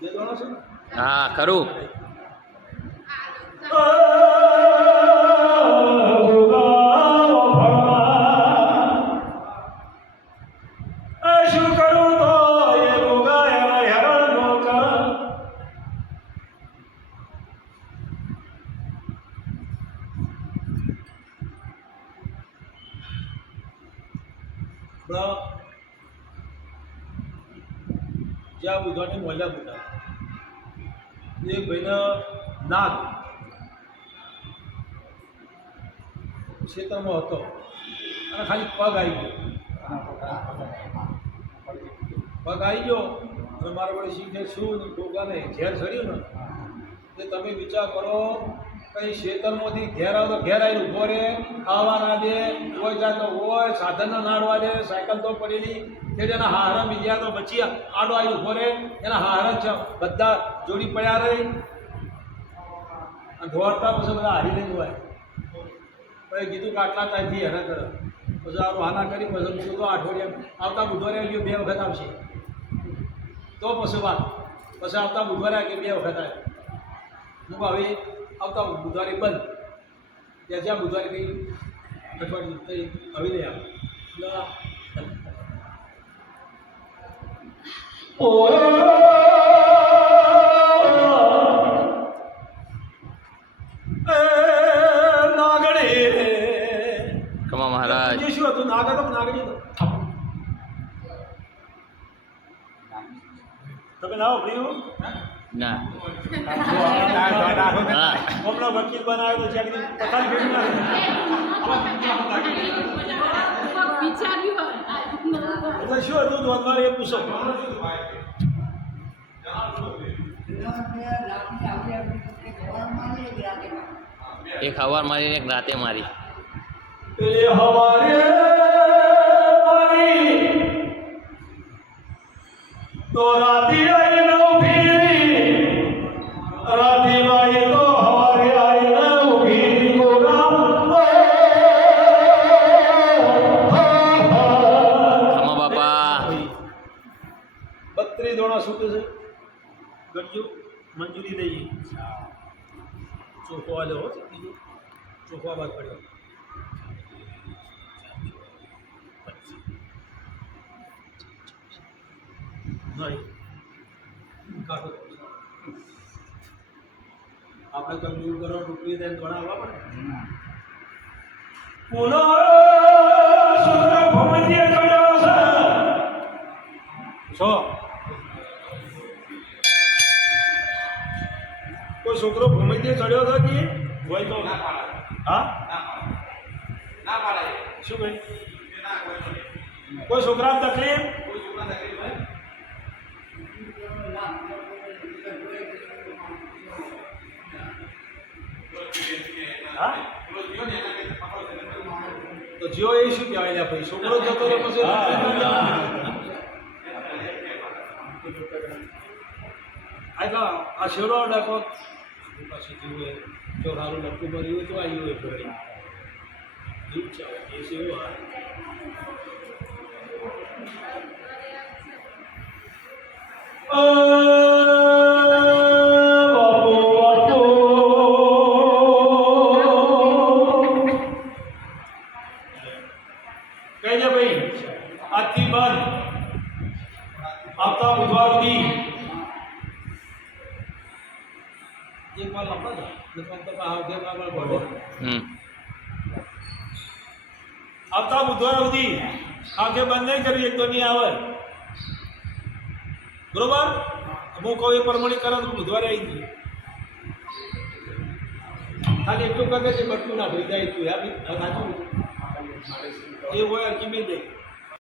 હા ખરું. શું કરું તો એ રોગાયા હેરાન નો કર. જ્યાં બુધવાની મોજા બુધા એક ભાઈને નાગ ક્ષેત્રમાં હતો અને ખાલી પગ આવી ગયો. પગ આવી ગયો અને મારા વડે શીખે શું ને ટોકાને ઘેર ચડ્યું ને તે તમે વિચાર કરો કઈ ખેતરમાંથી ઘેર આવો તો ઘેર આવીને ઊભો રહે, ખાવા ના દે, કોઈ જાતો હોય સાધન ના નાડવા દે, સાયકલ તો પડેલી તે એના હારા બીજા તો બચી આડો આવીને ઊભો રહે, એના હારા છે બધા જોડી પડ્યા રહી અને દોડતા પછી બધા હારી લઈને હોય. પછી કીધું કે આટલા ટાઈમથી હેરાન કરે પછી આ બહાના કરી પછી કીધું તો અઠવાડિયા આવતા બુધવારે આવ્યો 2 વખત આવશે તો પછી વાત પછી આવતા બુધવારે કે 2 વખત આવે. હું હવે આવતા બુધવારે બંધ ત્યાં જ્યાં બુધવારે કંઈ અઠવાડિયું કંઈ આવી નહીં આવે. કમા મહારાજ શું હતું નાગ હતો નાગડી હતો તમે ના વાપર્યું ના હમણાં વકીલ બનાવ્યો તો જ્યાં પતાલ ભેગું એટલે શું હતું દોડવાર એ પૂછો એક હવાર મારી એક રાતે મારી. હવારે મારી તો રાતી આઈને ઉભી રાતી મારી તો હવારે આઈને ઉભી કમા બાપા 32 દોણા છૂટે છે ગરજો મંજૂરી લઈએ ચોખ્ખો આલ્યો હોત બીજું ચોખ્ખા બાદ પડ્યો આપણે તો દૂર કરો ટુકડી દઈને દોણા આવવા પડે. કોઈ છોકરો ભૂમિથી ચડ્યો હતો કે હોય તો હા શું ભાઈ કોઈ છોકરાને તકલીફ હા તો જીઓ એ શું કહેવાય ભાઈ છોકરો જતો રહે પછી આ શેરો ડકો પાછી જીવે ચોરાનું ડક્કું ભર્યું હોય તો આવ્યું હોય ભાઈ જીવ ચાલે એ સેવો હા કહી દે ભાઈ આજથી બંધ આવતા બુધવાર સુધી એક વાર લંબા હતા આવતા બુધવાર સુધી આંખે બંધ નહીં કરવી એક તો નહીં આવે બરોબર. હું કહું એ પ્રમાણે કરો તો બુધવારે આવી ગયું ખાલી એટલું કરે છે બટકું ના ભરી જાય તું સાચું એ હોય અરકી મેં જાય